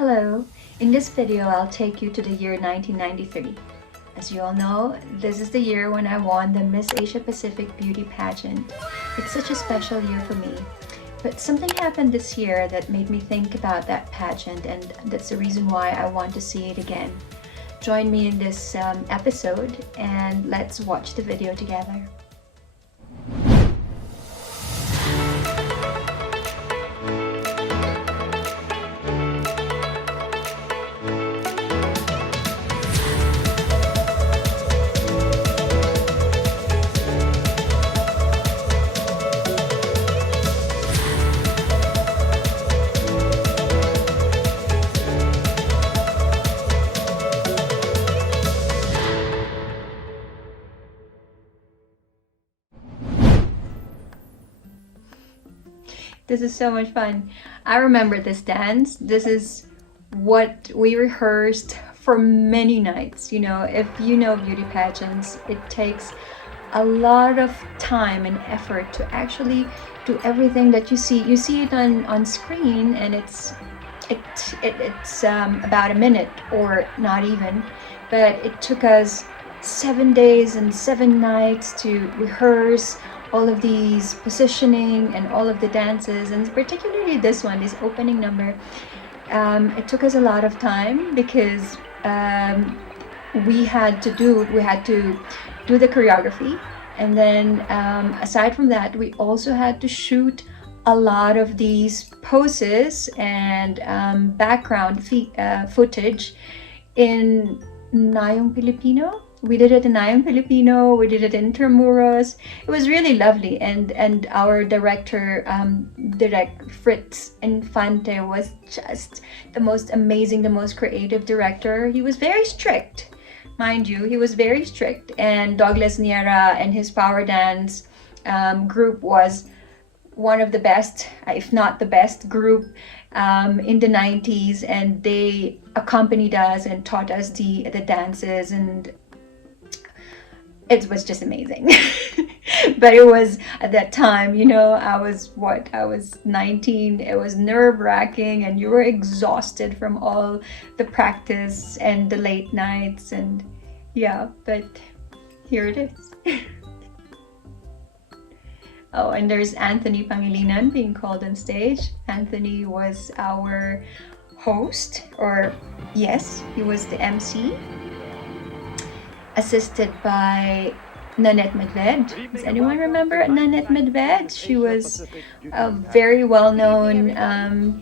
Hello, in this video I'll take you to the year 1993. As you all know, this is the year when I won the Miss Asia Pacific Beauty Pageant. It's such a special year for me. But something happened this year that made me think about that pageant, and that's the reason why I want to see it again. Join me in this episode and let's watch the video together. This is so much fun. I remember this dance. This is what we rehearsed for many nights. You know, if you know beauty pageants, it takes a lot of time and effort to actually do everything that you see. You see it on screen, and it's about a minute or not even. But it took us 7 days and 7 nights to rehearse all of these positioning and all of the dances, and particularly this one, this opening number. It took us a lot of time because we had to do the choreography, and then aside from that, we also had to shoot a lot of these poses and background footage in Nayong Filipino. We did it in Nayong Filipino, we did it in Termuros. It was really lovely, and our director, Direct Fritz Infante, was just the most amazing, the most creative director. He was very strict, mind you, he was very strict, and Douglas Niera and his power dance group was one of the best, if not the best group in the 90s, and they accompanied us and taught us the dances, and it was just amazing. But it was, at that time, you know, I was 19. It was nerve-wracking, and you were exhausted from all the practice and the late nights, and yeah, but here it is. Oh, and there's Anthony Pangilinan being called on stage. Anthony was our host, or yes, he was the MC, assisted by Nanette Medved. Does anyone remember Nanette Medved? She was a very well-known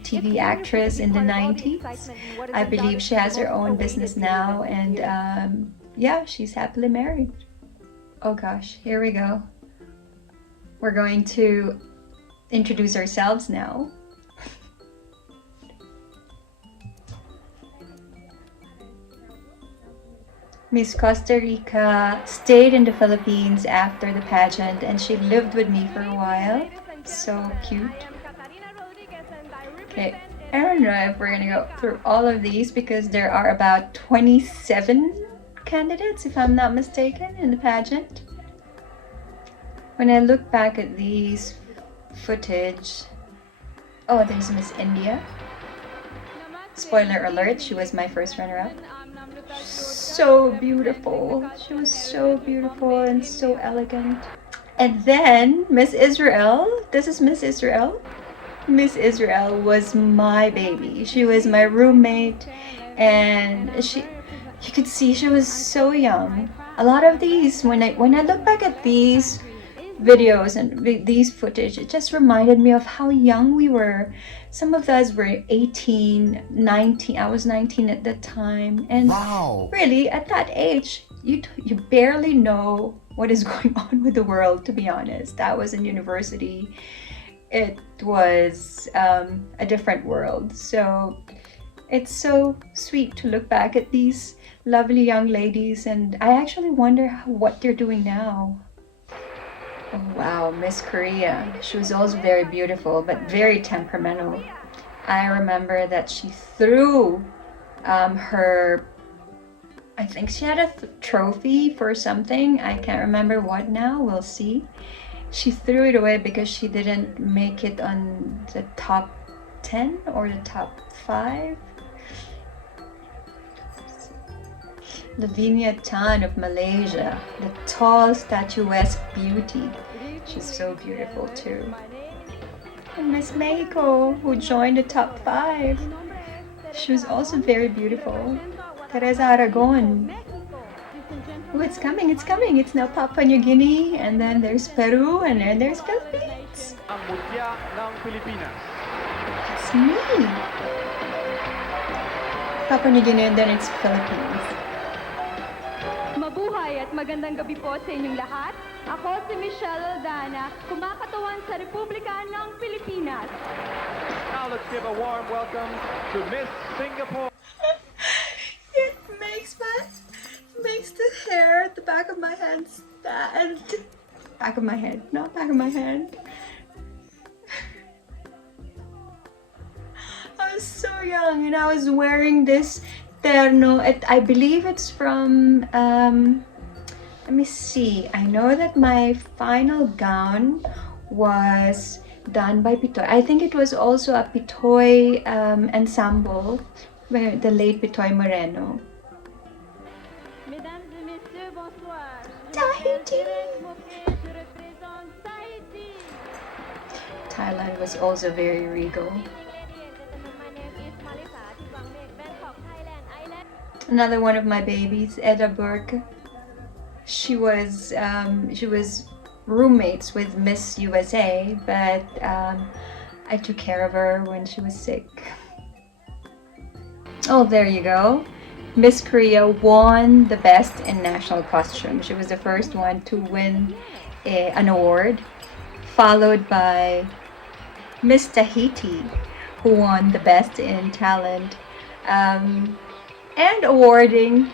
TV actress in the 90s. I believe she has her own business now, and yeah, she's happily married. Oh gosh, here we go. We're going to introduce ourselves now. Miss Costa Rica stayed in the Philippines after the pageant, and she lived with me for a while. So cute. Okay, I don't know if we're gonna go through all of these because there are about 27 candidates, if I'm not mistaken, in the pageant. When I look back at these footage, oh, there's Miss India. Spoiler alert, she was my first runner-up. So beautiful. She was so beautiful and so elegant. And then Miss Israel. This is Miss Israel. Miss Israel was my baby. She was my roommate, and you could see she was so young. A lot of these, when I look back at these videos and these footage, it just reminded me of how young we were. Some of us were 18, 19. I was 19 at that time, and wow, really at that age you barely know what is going on with the world, to be honest. I was in university. It was a different world, so it's so sweet to look back at these lovely young ladies, and I actually wonder what they're doing now. Oh, wow, Miss Korea. She was also very beautiful, but very temperamental. I remember that she threw her, I think she had a trophy for something. I can't remember what now, we'll see. She threw it away because she didn't make it on the top 10 or the top 5. Lavinia Tan of Malaysia, the tall, statuesque beauty. She's so beautiful too. And Miss Mexico, who joined the top 5. She was also very beautiful. Teresa Aragon. Oh, it's coming, it's coming. It's now Papua New Guinea, and then there's Peru, and then there's Philippines. It's me. Papua New Guinea, and then it's Philippines. Mabuhay at magandang gabi po sa inyong lahat. Ako si Michelle Aldana, kumakatawan sa Republika ng Pilipinas. Now let's give a warm welcome to Miss Singapore. It makes the hair at the back of my head stand. Back of my head, not back of my hand. I was so young and I was wearing this terno. I believe it's from, let me see. I know that my final gown was done by Pitoy. I think it was also a Pitoy ensemble by the late Pitoy Moreno. Mesdames et messieurs, bonsoir. Tahiti. Thailand was also very regal. Another one of my babies, Edda Burke. She was roommates with Miss USA, but I took care of her when she was sick. Oh, there you go. Miss Korea won the best in national costume. She was the first one to win an award, followed by Miss Tahiti, who won the best in talent. And awarding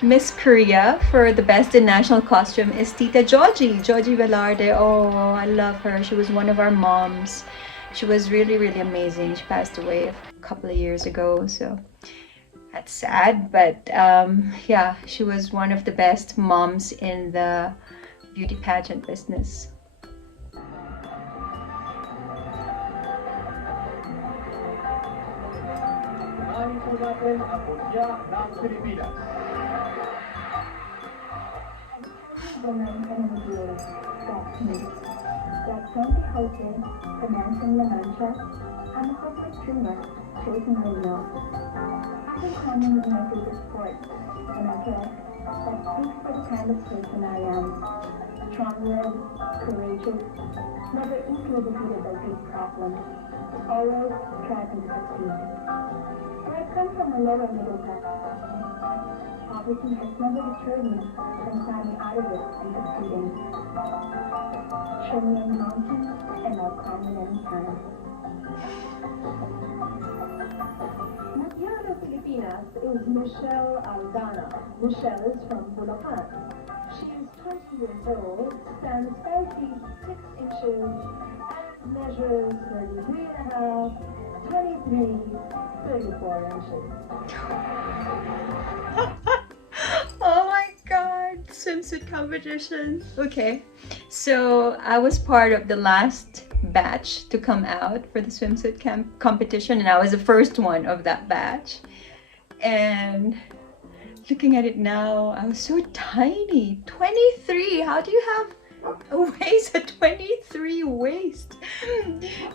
Miss Korea for the best in national costume is Tita Georgie Velarde. Oh, I love her. She was one of our moms. She was really, really amazing. She passed away a couple of years ago, so that's sad. But yeah, she was one of the best moms in the beauty pageant business. Natin ang mutya ng Pilipinas. That 20 houses, finance and Lamancha, and a corporate streamer, chosen radio. After climbing with my favorite sport, and I guess that speaks for the kind of person I am. Strong-willed, courageous, never easily defeated by big problems, always striving to succeed. I come from a lower middle class. Poverty has never deterred me from climbing out of it and succeeding. Show me any mountain and I'll climb it anytime. Natiana Filipinas is Michelle Aldana. Michelle is from Bulacan. She is 20 years old, stands 5 feet 6 inches, and measures 33 and a half, 23, 34 inches. Oh my god, swimsuit competition. Okay, so I was part of the last batch to come out for the swimsuit competition, and I was the first one of that batch. And looking at it now, I was so tiny. 23. How do you have a waist, a 23 waist?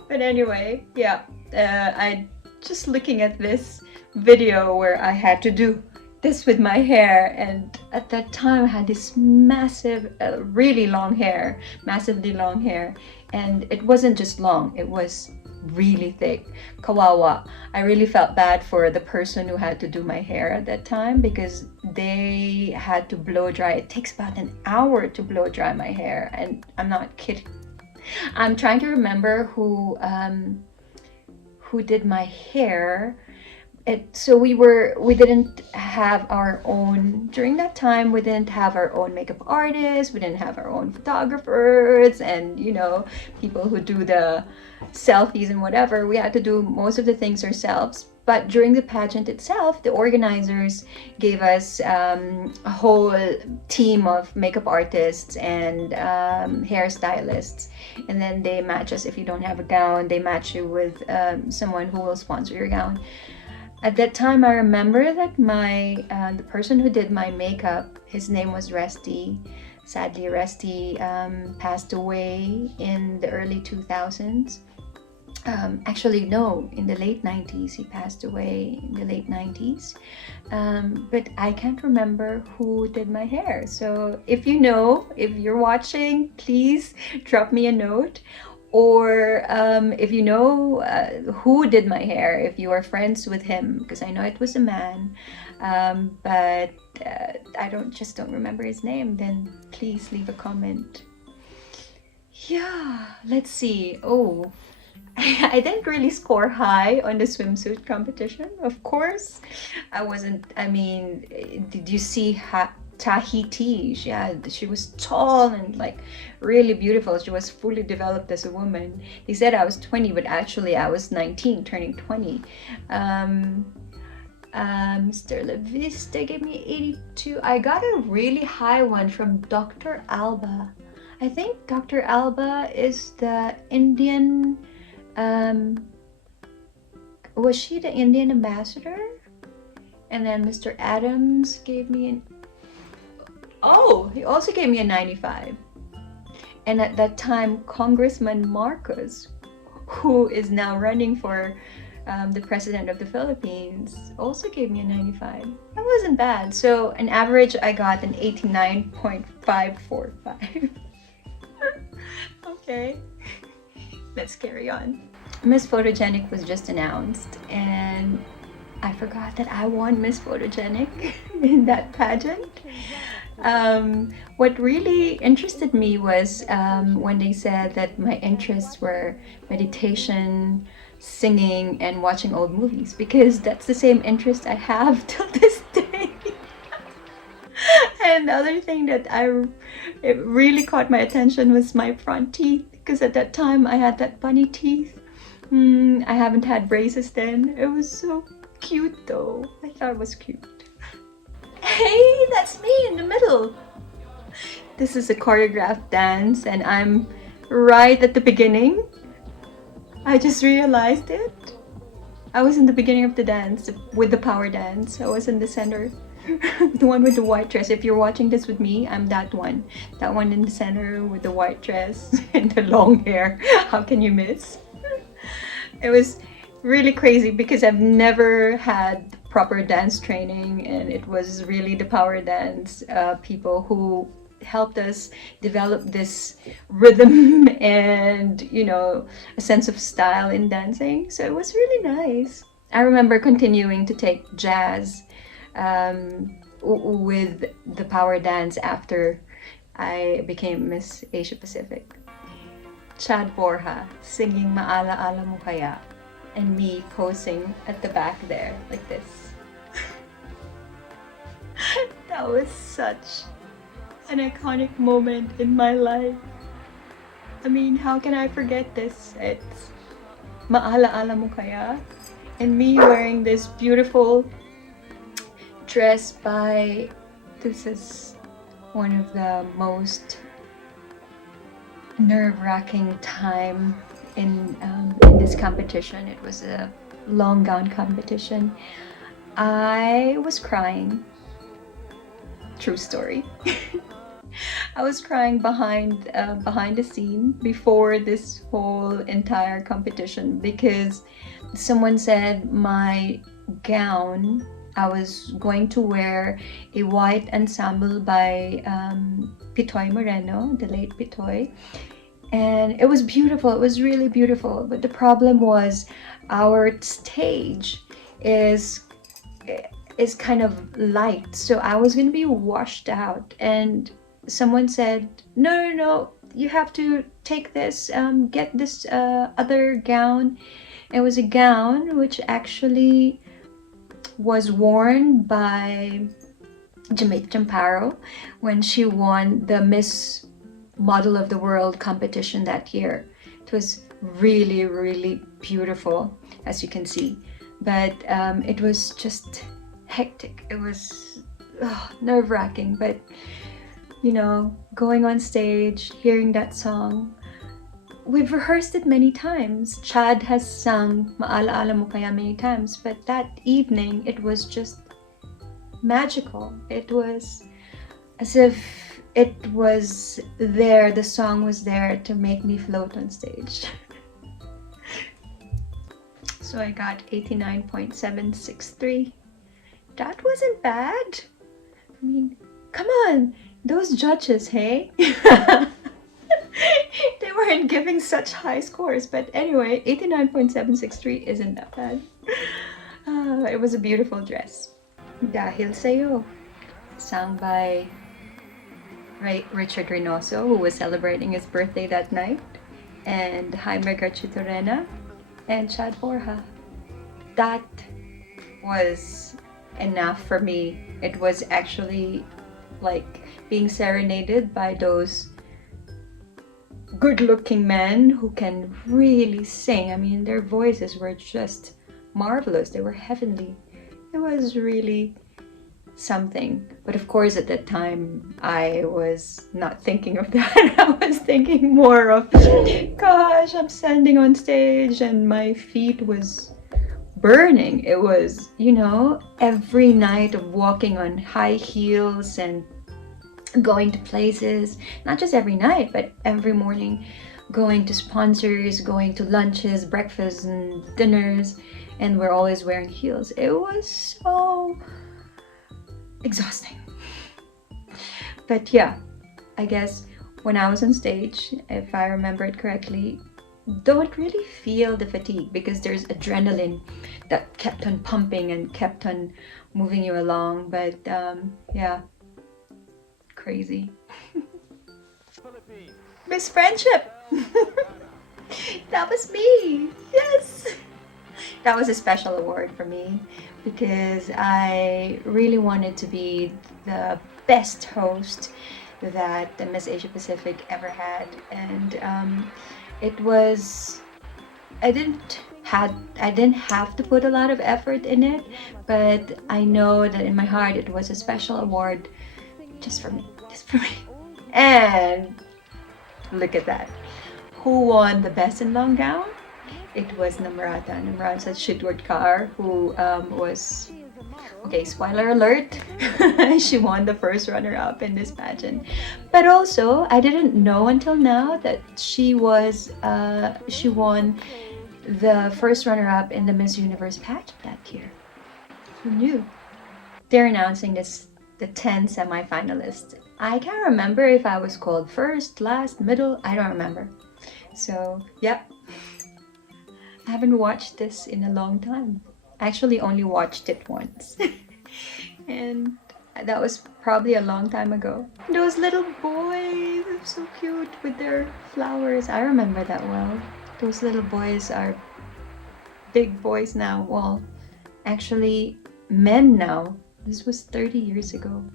But anyway, yeah, I just looking at this video where I had to do this with my hair, and at that time I had this massive, really long hair, massively long hair, and it wasn't just long, it was really thick. Kawawa. I really felt bad for the person who had to do my hair at that time, because they had to blow dry. It takes about an hour to blow dry my hair, and I'm not kidding. I'm trying to remember who did my hair. So we didn't have our own, during that time, we didn't have our own makeup artists, we didn't have our own photographers, and you know, people who do the selfies and whatever. We had to do most of the things ourselves. But during the pageant itself, the organizers gave us a whole team of makeup artists and hairstylists, and then they match us. If you don't have a gown, they match you with someone who will sponsor your gown. At that time, I remember that the person who did my makeup, his name was Resty. Sadly, Resty passed away in the early 2000s. Actually, no, in the late 90s. He passed away in the late 90s. But I can't remember who did my hair. So if you know, if you're watching, please drop me a note. Or if you know who did my hair, if you are friends with him, because I know it was a man, but I don't remember his name, then please leave a comment. Yeah, let's see. Oh, I didn't really score high on the swimsuit competition. Of course, I wasn't. I mean, did you see Tahiti? Yeah, she was tall and like really beautiful. She was fully developed as a woman. They said I was 20, but actually I was 19, turning 20. Mr. La Vista gave me 82. I got a really high one from Dr. Alba. I think Dr. Alba is the Indian. Was she the Indian ambassador? And then Mr. Adams gave me an. Oh, he also gave me a 95. And at that time, Congressman Marcos, who is now running for the president of the Philippines, also gave me a 95. That wasn't bad. So, an average, I got an 89.545. Okay, let's carry on. Miss Photogenic was just announced, and I forgot that I won Miss Photogenic in that pageant. What really interested me was when they said that my interests were meditation, singing, and watching old movies, because that's the same interest I have till this day. And the other thing that it really caught my attention was my front teeth, because at that time I had that bunny teeth. I haven't had braces then. It was so cute though. I thought it was cute. Hey, that's me in the middle. This is a choreographed dance and I'm right at the beginning. I just realized it. I was in the beginning of the dance with the power dance. I was in the center. The one with the white dress. If you're watching this with me, I'm that one. That one in the center with the white dress and the long hair. How can you miss? It was really crazy because I've never had proper dance training, and it was really the power dance people who helped us develop this rhythm and, you know, a sense of style in dancing. So it was really nice. I remember continuing to take jazz with the power dance after I became Miss Asia Pacific. Chad Borja singing Maala Ala Mo Kaya, and me posing at the back there like this. That was such an iconic moment in my life. I mean, how can I forget this? It's Maala Ala Mo Kaya, and me wearing this beautiful dress by, this is one of the most nerve-wracking time in this competition. It was a long gown competition. I was crying. True story. I was crying behind the scene before this whole entire competition because someone said my gown, I was going to wear a white ensemble by Pitoy Moreno, the late Pitoy. And it was beautiful. It was really beautiful. But the problem was our stage is kind of light. So I was going to be washed out. And someone said, no, you have to take this, get this other gown. It was a gown which actually was worn by Jamaica Champaro when she won the Miss Model of the World competition that year. It was really, really beautiful, as you can see. But it was just hectic. It was nerve-wracking. But, you know, going on stage, hearing that song, we've rehearsed it many times. Chad has sung Maalaala Mo Kaya many times, but that evening it was just magical. It was as if it was there, the song was there to make me float on stage. So I got 89.763. That wasn't bad. I mean, come on, those judges, hey? They weren't giving such high scores, but anyway, 89.763 isn't that bad. It was a beautiful dress. Dahil Sa'yo, sung by Richard Reynoso, who was celebrating his birthday that night, and Jaime Garchitorena, and Chad Borja. That was enough for me. It was actually like being serenaded by those good-looking men who can really sing. I mean, their voices were just marvelous. They were heavenly. It was really something. But of course, at that time, I was not thinking of that. I was thinking more of, gosh, I'm standing on stage and my feet was burning. It was, you know, every night of walking on high heels and going to places, not just every night, but every morning, going to sponsors, going to lunches, breakfasts, and dinners, and we're always wearing heels. It was so exhausting. But yeah, I guess when I was on stage, if I remember it correctly, don't really feel the fatigue because there's adrenaline that kept on pumping and kept on moving you along. But yeah, crazy. Miss Friendship. That was me. Yes. That was a special award for me because I really wanted to be the best host that the Miss Asia Pacific ever had, and it was, I didn't have to put a lot of effort in it, but I know that in my heart it was a special award just for me. And look at that. Who won the best in long gown? It was Namrata Shidwardkar, who was, okay, spoiler alert, she won the first runner-up in this pageant. But also, I didn't know until now that she won the first runner-up in the Miss Universe pageant that year. Who knew? They're announcing the 10 semi-finalists. I can't remember if I was called first, last, middle, I don't remember. So, yep. I haven't watched this in a long time. I actually only watched it once. And that was probably a long time ago. Those little boys, they're so cute with their flowers. I remember that well. Those little boys are big boys now. Well, actually, men now. This was 30 years ago.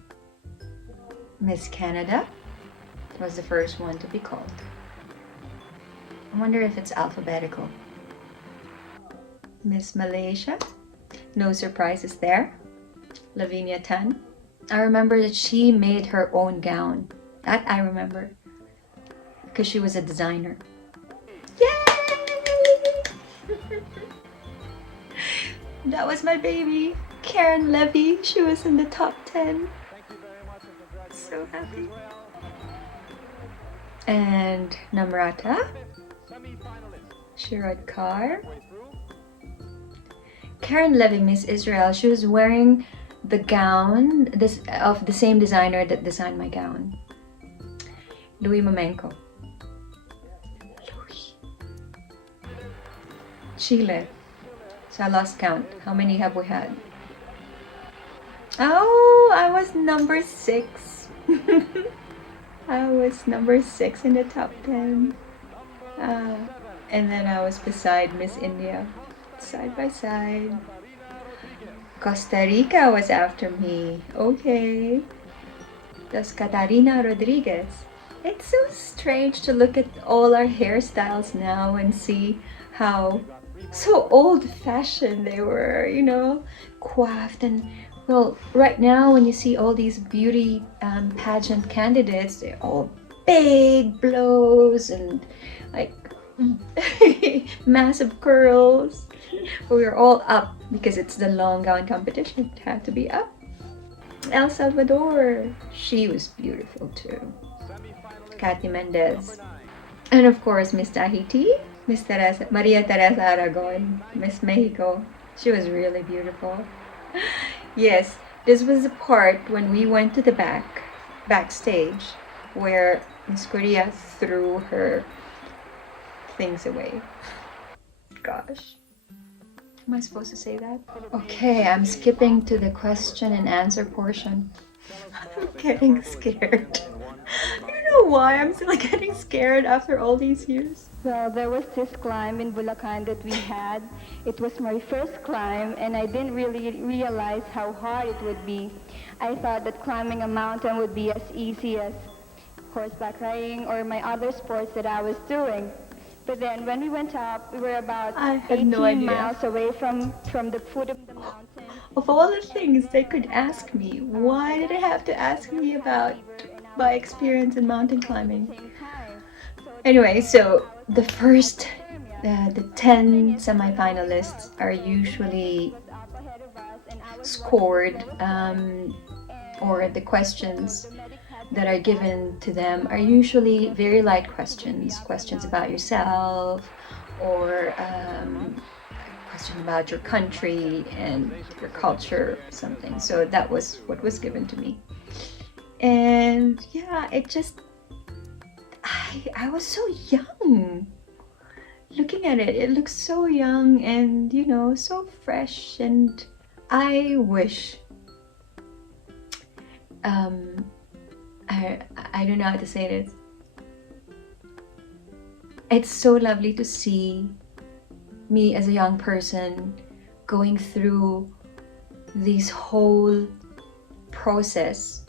Miss Canada was the first one to be called. I wonder if it's alphabetical. Miss Malaysia, no surprises there. Lavinia Tan. I remember that she made her own gown. That I remember. Because she was a designer. Yay! That was my baby. Karen Levy. She was in the top 10. So happy. And Namrata. Shirad Kar. Karen Levy, Miss Israel, she was wearing the gown of the same designer that designed my gown. Louis Mamenko. Louis. Chile. So I lost count. How many have we had? Oh, I was number 6. I was number 6 in the top 10. And then I was beside Miss India. Side by side. Costa Rica was after me. Okay. That's Catarina Rodriguez. It's so strange to look at all our hairstyles now and see how so old-fashioned they were, you know, coiffed. And well, right now when you see all these beauty pageant candidates, they're all big blows and like massive curls. We were all up because it's the long gown competition. It had to be up. El Salvador, she was beautiful too. Kathy Mendez. And of course, Miss Tahiti, Miss Teresa, Maria Teresa Aragon, Miss Mexico. She was really beautiful. Yes, this was the part when we went to the backstage, where Miss Korea threw her things away. Gosh. Am I supposed to say that? Okay, I'm skipping to the question and answer portion. I'm getting scared. I don't know why I'm still getting scared after all these years. Well, there was this climb in Bulacan that we had. It was my first climb, and I didn't really realize how hard it would be. I thought that climbing a mountain would be as easy as horseback riding or my other sports that I was doing. But then when we went up, we were about I had 18 no idea. miles away from the foot of the mountain. Of all the things they could ask me, why did they have to ask me about my experience in mountain climbing? Anyway, so the first, the 10 semi-finalists are usually scored, or the questions that are given to them are usually very light questions about yourself, or question about your country and your culture, something. So that was what was given to me. And yeah, it just, I was so young. Looking at it, it looks so young and, you know, so fresh. And I wish, I don't know how to say this. It's so lovely to see me as a young person going through this whole process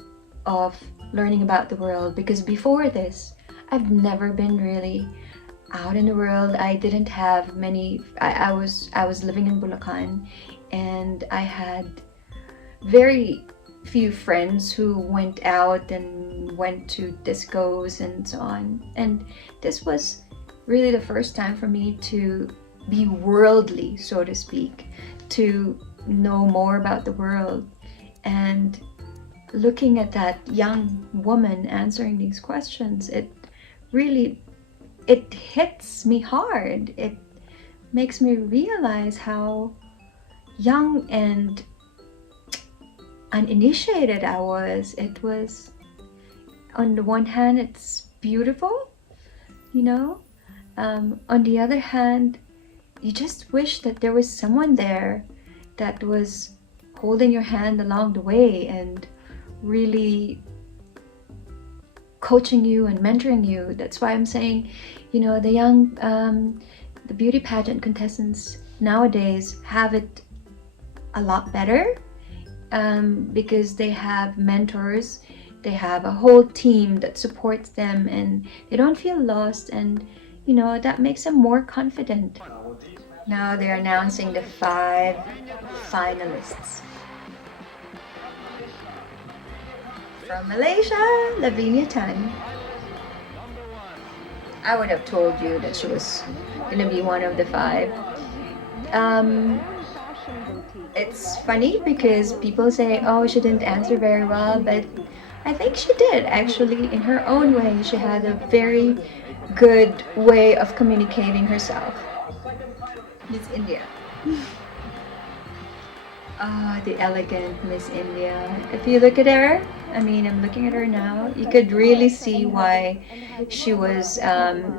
of learning about the world, because before this, I've never been really out in the world. I didn't have many. I was living in Bulacan, and I had very few friends who went out and went to discos and so on. And this was really the first time for me to be worldly, so to speak, to know more about the world. And looking at that young woman answering these questions, it hits me hard. It makes me realize how young and uninitiated I was. It was, on the one hand, it's beautiful, you know. On the other hand, you just wish that there was someone there that was holding your hand along the way and really coaching you and mentoring you. That's why I'm saying, you know, the young, the beauty pageant contestants nowadays have it a lot better, because they have mentors, they have a whole team that supports them, and they don't feel lost, and you know, that makes them more confident. Now they're announcing the 5 finalists. From Malaysia, Lavinia Tan. I would have told you that she was gonna be one of the 5. It's funny because people say, oh, she didn't answer very well, but I think she did actually in her own way. She had a very good way of communicating herself. Miss India. Ah, the elegant Miss India. If you look at her, I mean, I'm looking at her now, you could really see why she was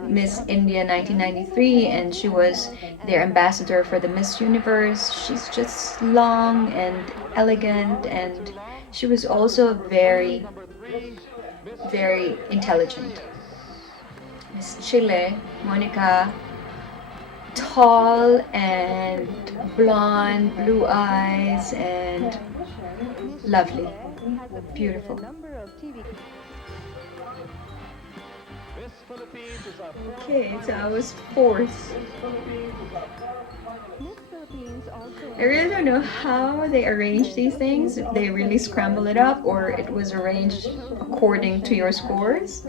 Miss India 1993, and she was their ambassador for the Miss Universe. She's just long and elegant, and she was also very, very intelligent. Miss Chile, Monica, tall and blonde, blue eyes, and lovely, beautiful. Okay, so I was 4th. I really don't know how they arrange these things, if they really scramble it up or it was arranged according to your scores.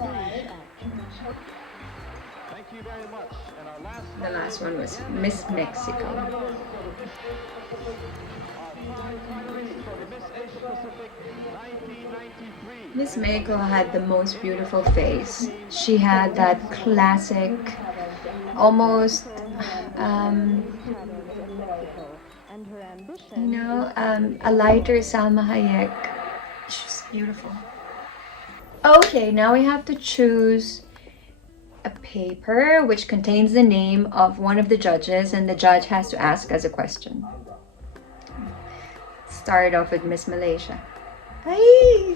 the last one was Miss Mexico. Miss Mexico had the most beautiful face. She had that classic, almost, a lighter Salma Hayek. She's beautiful. Okay, now we have to choose a paper which contains the name of one of the judges, and the judge has to ask us a question. Start off with Miss Malaysia. Hi!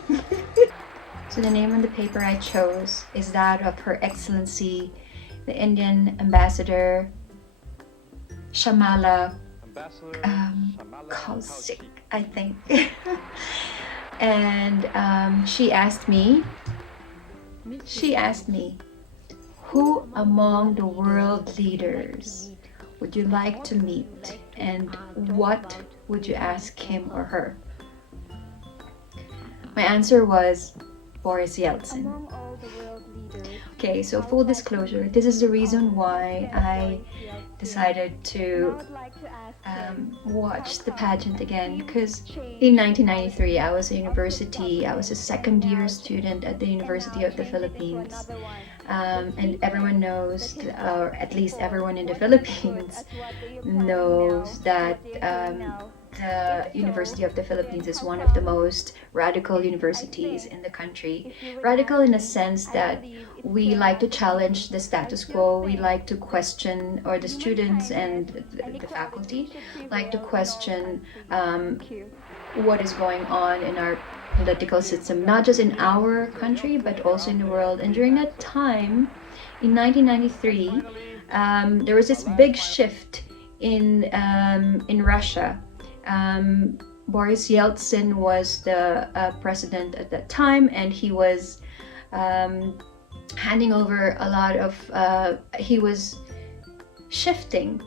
So the name of the paper I chose is that of Her Excellency, the Indian Ambassador Shamala Kausik, I think. And she asked me, who among the world leaders would you like to meet, and what would you ask him or her? My answer was Boris Yeltsin. Okay, so full disclosure, this is the reason why I decided to watch the pageant again, because in 1993 I was a second year student at the University of the Philippines, and everyone knows, or at least everyone in the Philippines knows, that the University of the Philippines is one of the most radical universities in the country. Radical in a sense that we like to challenge the status quo, we like to question, or the students and the faculty like to question what is going on in our political system, not just in our country but also in the world. And during that time, in 1993, there was this big shift in Russia. Boris Yeltsin was the president at that time, and he was handing over a lot of, he was shifting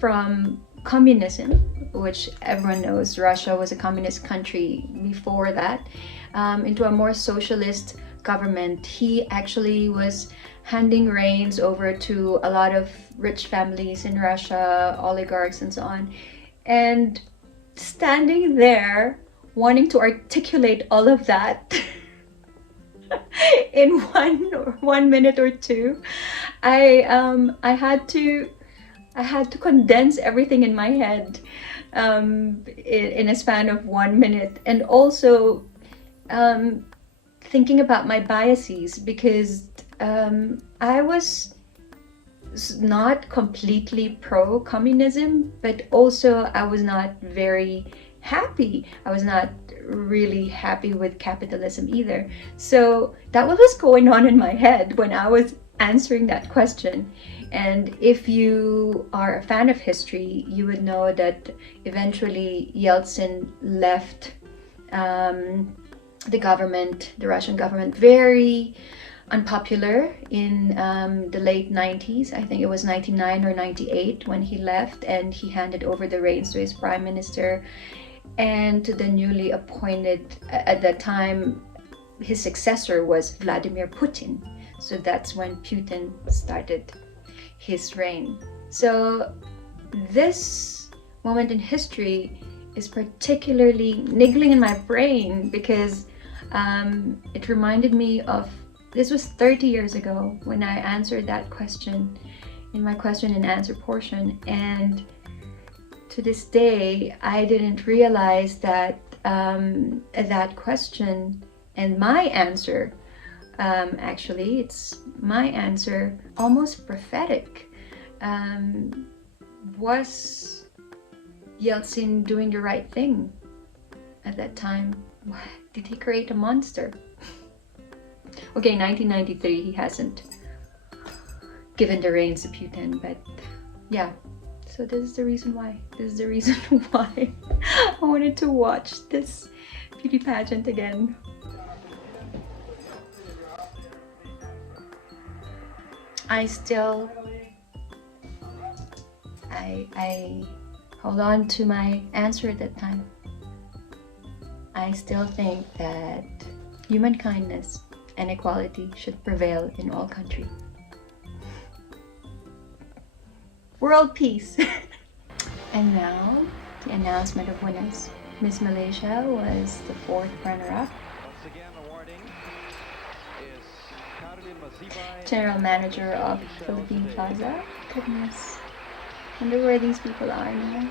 from communism, which everyone knows Russia was a communist country before that, into a more socialist government. He actually was handing reins over to a lot of rich families in Russia, oligarchs and so on. And standing there wanting to articulate all of that in 1 minute or two, I had to condense everything in my head in a span of 1 minute, and also thinking about my biases, because I was not completely pro-communism, but also I was not very happy. I was not really happy with capitalism either. So that was what's going on in my head when I was answering that question. And if you are a fan of history, you would know that eventually Yeltsin left the government, the Russian government, very unpopular in the late 90s. I think it was 99 or 98 when he left, and he handed over the reins to his prime minister and to the newly appointed, at that time, his successor was Vladimir Putin. So that's when Putin started his reign. So this moment in history is particularly niggling in my brain because it reminded me of, this was 30 years ago when I answered that question in my question and answer portion, and to this day I didn't realize that that question and my answer, actually it's my answer, almost prophetic, was Yeltsin doing the right thing at that time? Did he create a monster? Okay, 1993, he hasn't given the reins to Putin, but yeah. So this is the reason why. This is the reason why I wanted to watch this beauty pageant again. I hold on to my answer at that time. I still think that human kindness and equality should prevail in all countries. World peace. And now, the announcement of winners. Miss Malaysia was the 4th runner-up. Once again, awarding is Caroline Mazibay. General Manager of Philippine Plaza. Goodness. Wonder where these people are now.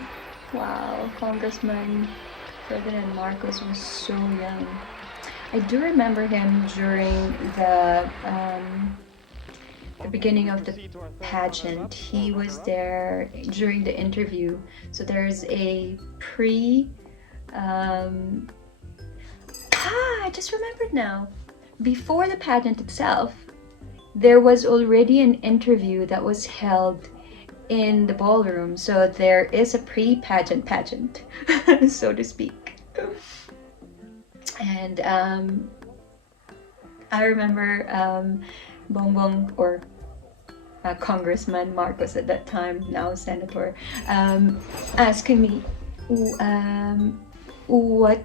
Wow, Congressman Ferdinand Marcos was so young. I do remember him during the beginning of the pageant. He was there during the interview. So there's a I just remembered now. Before the pageant itself, there was already an interview that was held in the ballroom. So there is a pageant, so to speak. And I remember Bongbong, or Congressman Marcos at that time, now Senator, asking me, what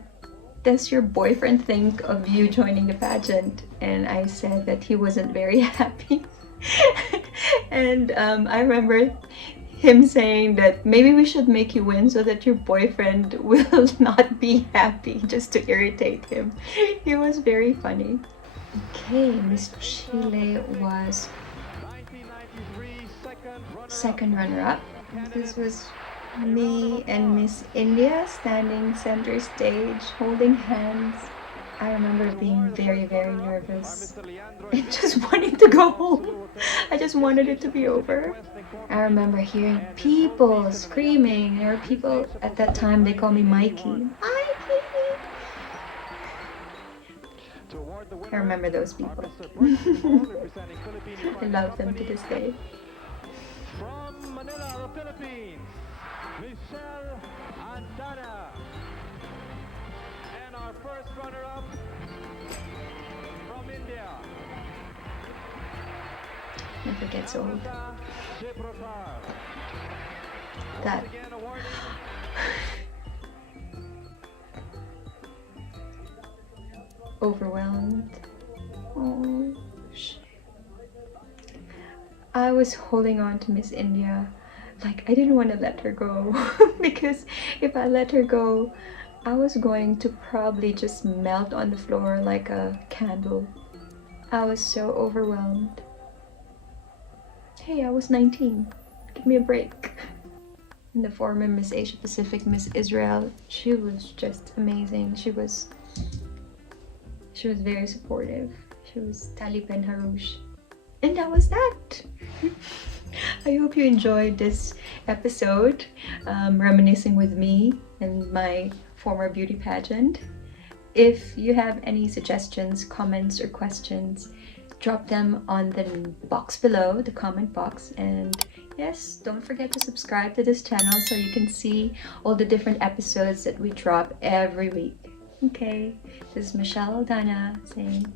does your boyfriend think of you joining the pageant? And I said that he wasn't very happy. And I remember him saying that maybe we should make you win so that your boyfriend will not be happy, just to irritate him. He was very funny. Okay, Miss Chile was 1993 second runner-up. This was me and Miss India standing center stage, holding hands. I remember being very, very nervous and just wanting to go home. I just wanted it to be over. I remember hearing people screaming. There were people at that time, they called me Mikey. Mikey! I remember those people. I love them to this day. From Manila, the Philippines, Michelle Aldana. And our first runner-up from India, Never gets old. Gibraltar. That Again awarding overwhelmed. Oh, I was holding on to Miss India. Like, I didn't want to let her go. Because if I let her go, I was going to probably just melt on the floor like a candle. I was so overwhelmed. Hey, I was 19. Give me a break. And the former Miss Asia Pacific, Miss Israel, she was just amazing. She was very supportive. She was Talipen Harouche. And that was that. I hope you enjoyed this episode, reminiscing with me and my former beauty pageant. If you have any suggestions, comments, or questions, drop them on the box below, the comment box. And yes, don't forget to subscribe to this channel so you can see all the different episodes that we drop every week. Okay, this is Michelle Aldana saying